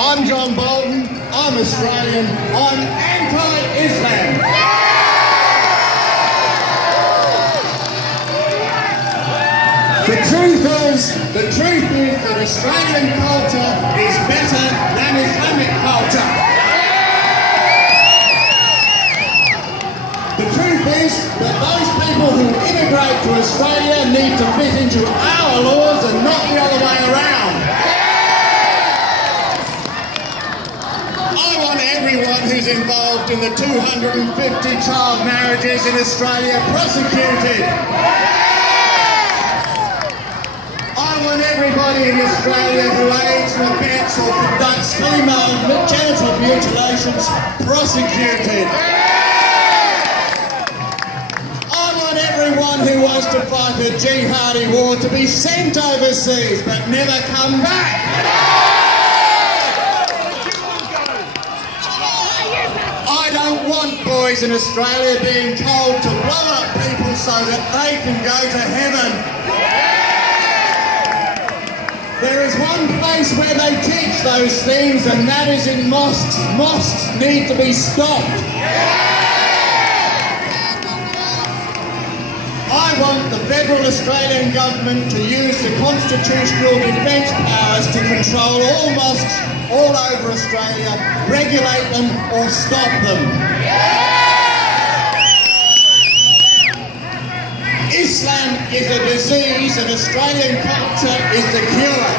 I'm John Bolton, I'm Australian, I'm anti-Islam. The truth is that Australian culture is better than Islamic culture. The truth is that those people who immigrate to Australia need to fit into our laws and not the other way around. I want everyone who's involved in the 250 child marriages in Australia prosecuted. I want everybody in Australia who aids and abets or conducts female genital mutilations prosecuted. I want everyone who wants to fight a jihadi war to be sent overseas but never come back. I don't want boys in Australia being told to blow up people so that they can go to heaven. There is one place where they teach those things, and that is in mosques. Mosques need to be stopped. I want the federal Australian government to use the constitutional defence powers to control all mosques all over Australia, regulate them or stop them. Islam is a disease and Australian culture is the cure.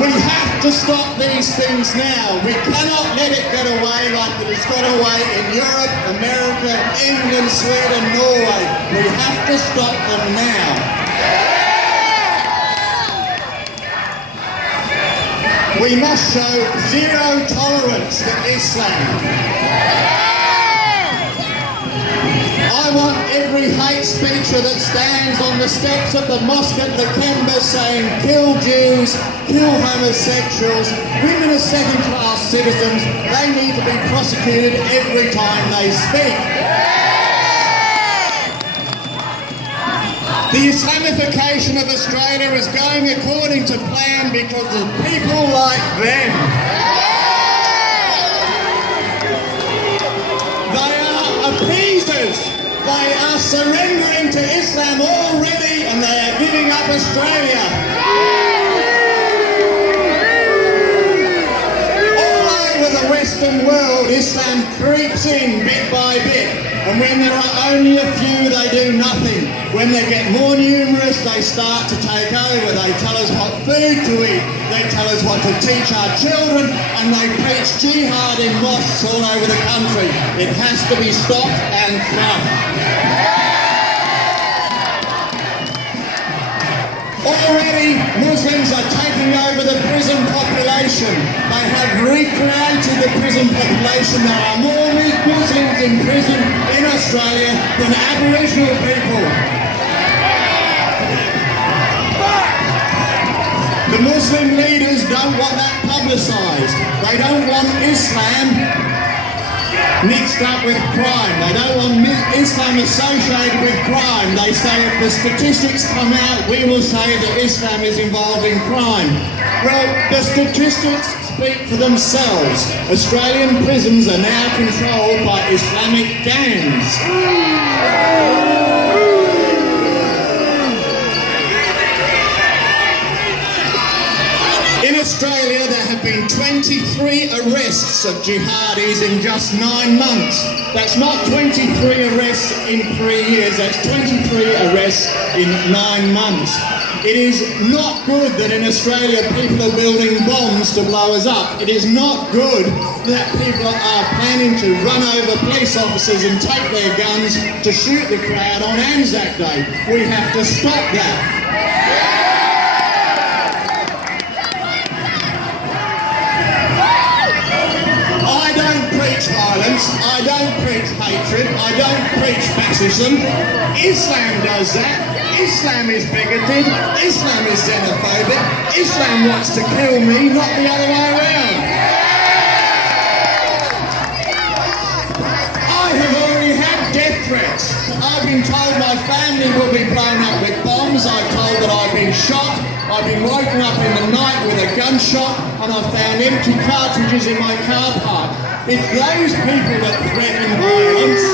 We have to stop these things now. We cannot let it get away like it has got away in Europe, America, England, Sweden, Norway. We have to stop them now. We must show zero tolerance to Islam. I want every hate speecher that stands on the steps of the mosque at the Kemba saying kill Jews, kill homosexuals, women are second-class citizens, they need to be prosecuted every time they speak. The Islamification of Australia is going according to plan because of people like them. They are appeasers. They are surrendering to Islam already and they are giving up Australia. All over the Western world, Islam creeps in bit by bit. And when there are only a few, they do nothing. When they get more numerous, they start to take over. They tell us what food to eat. They tell us what to teach our children. And they preach jihad in mosques all over the country. It has to be stopped and crushed. Already, Muslims are taking over the prison population. They have recreated the prison population. There are more Muslims in prison in Australia than Aboriginal people. The Muslim leaders don't want that publicised. They don't want Islam mixed up with crime. They don't want Islam associated with crime. They say if the statistics come out, we will say that Islam is involved in crime. Well, the statistics speak for themselves. Australian prisons are now controlled by Islamic gangs. In Australia, there have been 23 arrests of jihadis in just 9 months. That's not 23 arrests in 3 years, that's 23 arrests in 9 months. It is not good that in Australia people are building bombs to blow us up. It is not good that people are planning to run over police officers and take their guns to shoot the crowd on Anzac Day. We have to stop that. Violence. I don't preach hatred. I don't preach fascism. Islam does that. Islam is bigoted. Islam is xenophobic. Islam wants to kill me, not the other way around. I have already had death threats. I've been told my family will be blown up with bombs. times I'm told that I've been shot. I've been woken up in the night with a gunshot, and I've found empty cartridges in my car park. It's those people that threaten violence.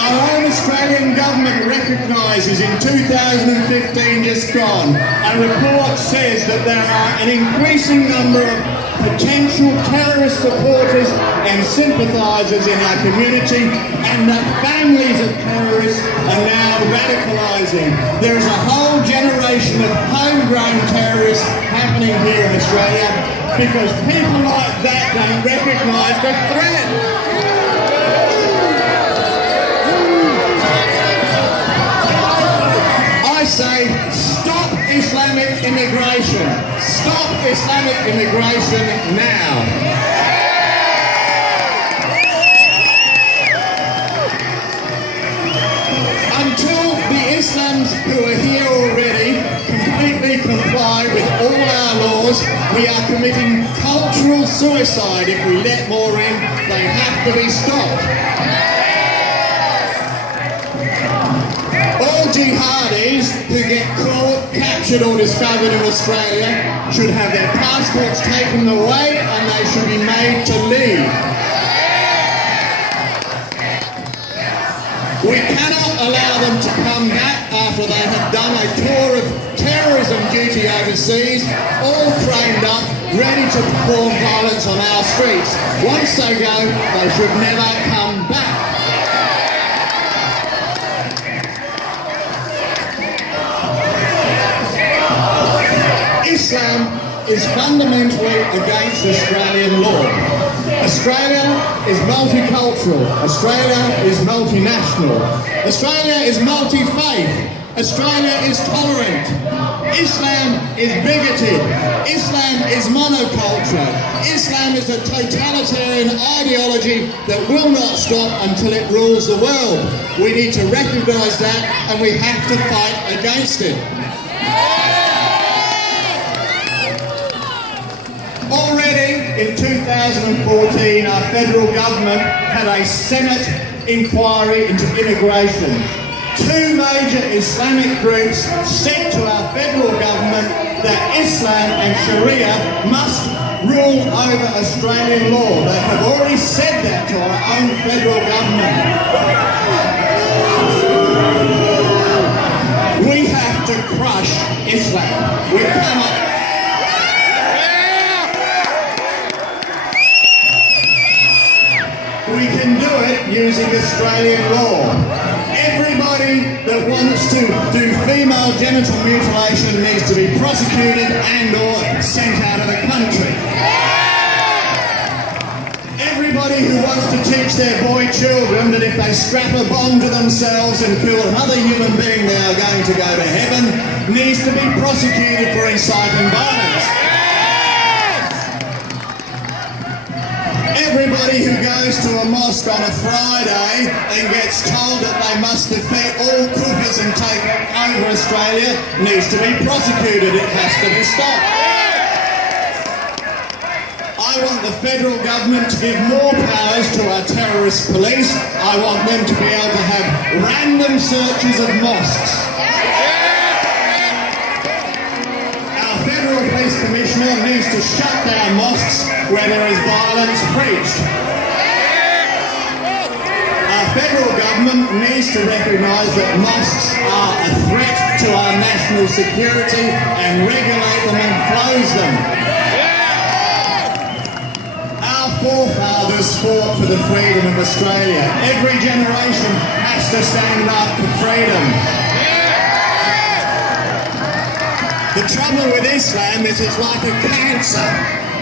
Our own Australian government recognises in 2015 just gone, a report says that there are an increasing number of potential terrorist supporters and sympathisers in our community, and that families of terrorists are now radicalising. There is a whole generation of homegrown terrorists happening here in Australia because people like that don't recognise the threat. I say, stop Islamic immigration. Stop Islamic immigration now. Until the Islams who are here already completely comply with all our laws, we are committing cultural suicide. If we let more in, they have to be stopped. All jihadis who get caught, captured or discovered in Australia should have their passports taken away and they should be made to leave. We cannot allow them to come back after they have done a tour of terrorism duty overseas, all trained up, ready to perform violence on our streets. Once they go, they should never come back. Islam is fundamentally against Australian law. Australia is multicultural. Australia is multinational. Australia is multi-faith. Australia is tolerant. Islam is bigoted. Islam is monoculture. Islam is a totalitarian ideology that will not stop until it rules the world. We need to recognise that and we have to fight against it. Already in 2014, our federal government had a Senate inquiry into immigration. Two major Islamic groups said to our federal government that Islam and Sharia must rule over Australian law. They have already said that to our own federal government. We have to crush Islam. We cannot. We can do it using Australian law. Everybody that wants to do female genital mutilation needs to be prosecuted and or sent out of the country. Everybody who wants to teach their boy children that if they strap a bomb to themselves and kill another human being they are going to go to heaven needs to be prosecuted for inciting violence. Everybody who goes to a mosque on a Friday and gets told that they must defeat all Kufrs and take over Australia needs to be prosecuted. It has to be stopped. I want the federal government to give more powers to our terrorist police. I want them to be able to have random searches of mosques. Our federal police commissioner needs to shut down mosques where there is violence preached. Our federal government needs to recognise that mosques are a threat to our national security and regulate them and close them. Our forefathers fought for the freedom of Australia. Every generation has to stand up for freedom. The trouble with Islam is it's like a cancer.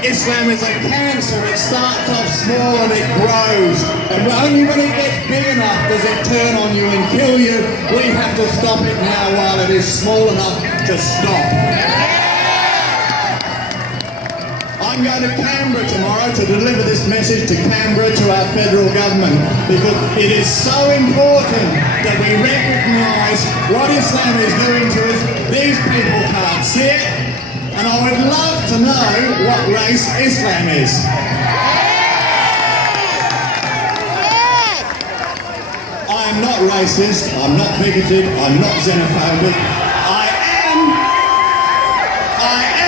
Islam is a cancer. It starts off small and it grows. And only when it gets big enough does it turn on you and kill you. We have to stop it now while it is small enough to stop. I'm going to Canberra tomorrow to deliver this message to Canberra, to our federal government, because it is so important that we recognise what Islam is doing to us. These people can't see it. And I would love to know what race Islam is. not racist, I'm not bigoted, I'm not xenophobic. I am